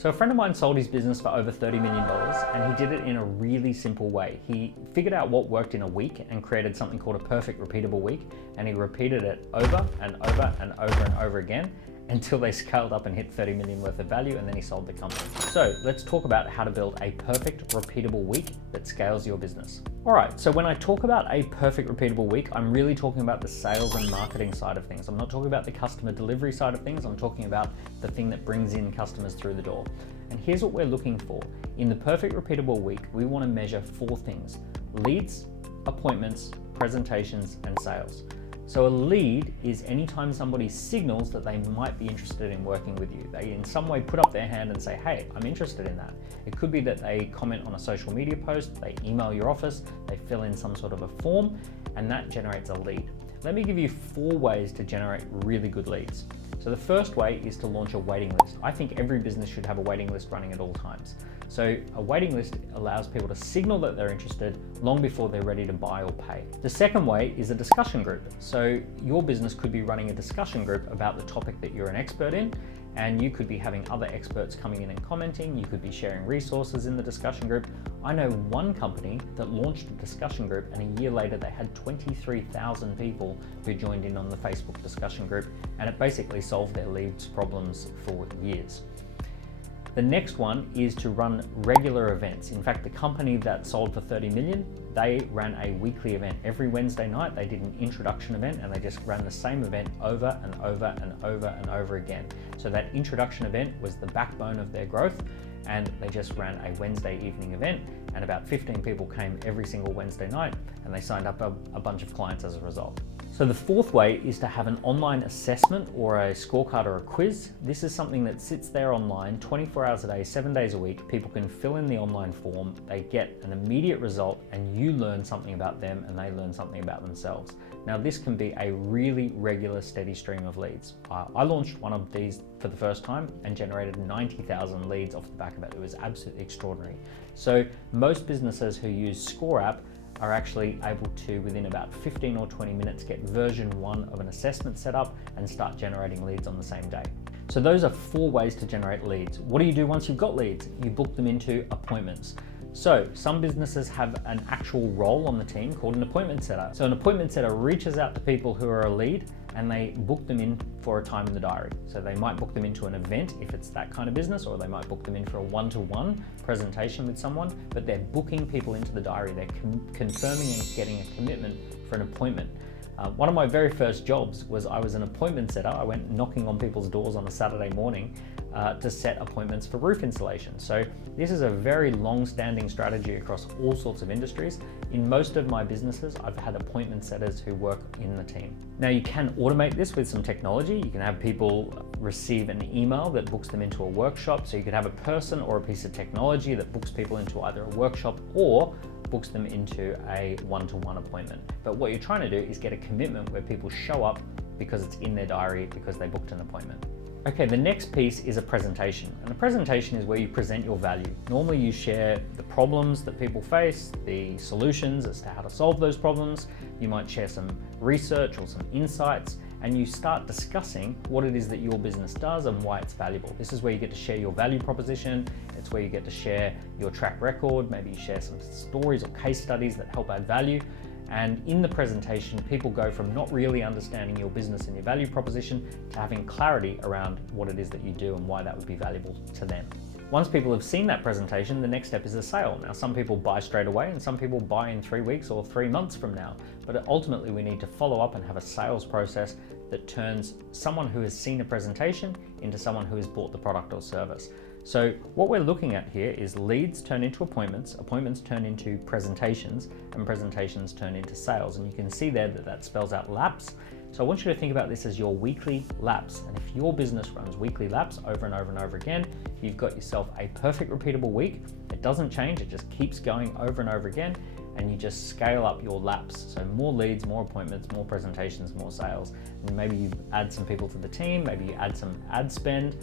So a friend of mine sold his business for over $30 million, and he did it in a really simple way. He figured out what worked in a week and created something called a perfect repeatable week, and he repeated it over and over and over and over again until they scaled up and hit 30 million worth of value, and then he sold the company. So let's talk about how to build a perfect repeatable week that scales your business. All right, so when I talk about a perfect repeatable week, I'm really talking about the sales and marketing side of things. I'm not talking about the customer delivery side of things. I'm talking about the thing that brings in customers through the door. And here's what we're looking for. In the perfect repeatable week, we want to measure 4 things: leads, appointments, presentations, and sales. So a lead is anytime somebody signals that they might be interested in working with you. They in some way put up their hand and say, hey, I'm interested in that. It could be that they comment on a social media post, they email your office, they fill in some sort of a form, and that generates a lead. Let me give you 4 ways to generate really good leads. So the first way is to launch a waiting list. I think every business should have a waiting list running at all times. So a waiting list allows people to signal that they're interested long before they're ready to buy or pay. The second way is a discussion group. So your business could be running a discussion group about the topic that you're an expert in, and you could be having other experts coming in and commenting. You could be sharing resources in the discussion group. I know one company that launched a discussion group, and a year later they had 23,000 people who joined in on the Facebook discussion group, and it basically solved their leads problems for years. The next one is to run regular events. In fact, the company that sold for 30 million, they ran a weekly event. Every Wednesday night, they did an introduction event, and they just ran the same event over and over and over and over again. So that introduction event was the backbone of their growth, and they just ran a Wednesday evening event, and about 15 people came every single Wednesday night, and they signed up a bunch of clients as a result. So the fourth way is to have an online assessment or a scorecard or a quiz. This is something that sits there online 24 hours a day, 7 days a week. People can fill in the online form, they get an immediate result, and you learn something about them and they learn something about themselves. Now this can be a really regular, steady stream of leads. I launched one of these for the first time and generated 90,000 leads off the back of it. It was absolutely extraordinary. So most businesses who use ScoreApp are actually able to, within about 15 or 20 minutes, get version 1 of an assessment set up and start generating leads on the same day. So those are 4 ways to generate leads. What do you do once you've got leads? You book them into appointments. So some businesses have an actual role on the team called an appointment setter. So an appointment setter reaches out to people who are a lead and they book them in for a time in the diary. So they might book them into an event if it's that kind of business, or they might book them in for a one-to-one presentation with someone, but they're booking people into the diary. They're confirming and getting a commitment for an appointment. One of my very first jobs was I was an appointment setter. I went knocking on people's doors on a Saturday morning to set appointments for roof installation. So this is a very long-standing strategy across all sorts of industries. In most of my businesses, I've had appointment setters who work in the team. Now you can automate this with some technology. You can have people receive an email that books them into a workshop. So you could have a person or a piece of technology that books people into either a workshop or books them into a one-to-one appointment. But what you're trying to do is get a commitment where people show up because it's in their diary, because they booked an appointment. Okay, the next piece is a presentation. And a presentation is where you present your value. Normally you share the problems that people face, the solutions as to how to solve those problems. You might share some research or some insights, and you start discussing what it is that your business does and why it's valuable. This is where you get to share your value proposition. It's where you get to share your track record. Maybe you share some stories or case studies that help add value. And in the presentation, people go from not really understanding your business and your value proposition to having clarity around what it is that you do and why that would be valuable to them. Once people have seen that presentation, the next step is a sale. Now, some people buy straight away and some people buy in 3 weeks or 3 months from now. But ultimately, we need to follow up and have a sales process that turns someone who has seen a presentation into someone who has bought the product or service. So what we're looking at here is leads turn into appointments, appointments turn into presentations, and presentations turn into sales. And you can see there that that spells out laps. So I want you to think about this as your weekly laps. And if your business runs weekly laps over and over and over again, you've got yourself a perfect repeatable week. It doesn't change, it just keeps going over and over again. And you just scale up your laps. So more leads, more appointments, more presentations, more sales. And maybe you add some people to the team, maybe you add some ad spend,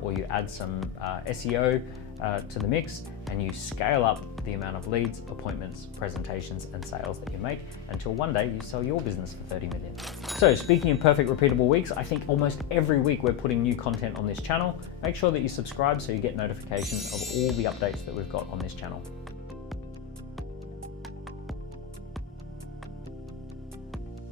or you add some SEO to the mix, and you scale up the amount of leads, appointments, presentations, and sales that you make until one day you sell your business for 30 million. So speaking of perfect repeatable weeks, I think almost every week we're putting new content on this channel. Make sure that you subscribe so you get notifications of all the updates that we've got on this channel.